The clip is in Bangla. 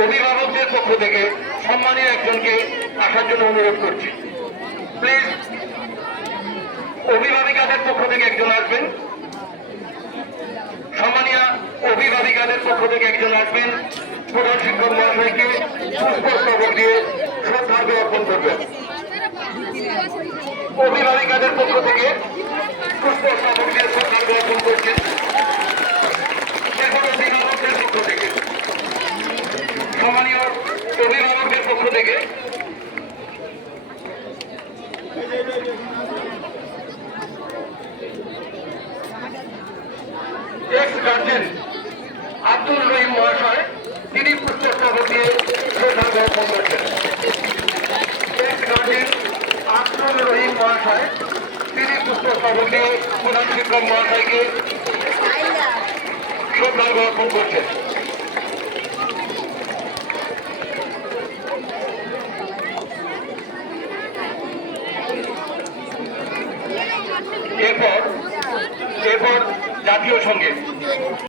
অভিভাবকদের পক্ষ থেকে সম্মানীয় একজনকে আসার জন্য অনুরোধ করছি। প্লিজ অভিভাবিকাদের পক্ষ থেকে একজন আসবেন। সম্মানীয় অভিভাবিকাদের পক্ষ থেকে একজন আসবেন, প্রধান শিক্ষক মহাশয়কে পুষ্পস্তবক দিয়ে শ্রদ্ধার্ঘ অর্পণ করবেন। অভিভাবিকাদের পক্ষ থেকে পুষ্পস্তবক দিয়ে শ্রদ্ধার্ঘ অর্পণ করছেন। এখন অভিভাবকদের পক্ষ থেকে, সম্মানীয় অভিভাবকদের পক্ষ থেকে এক্স গার্জেন আব্দুল রহিম মহাশয়, তিনি পুষ্পস্তবক দিয়ে শ্রদ্ধার্ঘ অর্পণ করছেন। এক্স গার্জেন আব্দুল রহিম মহাশয়, তিনি পুষ্পস্তবক দিয়ে প্রধান শিক্ষক মহাশয়কে শ্রদ্ধার্ঘ অর্পণ করছেন। এরপর জাতীয় সঙ্গীত।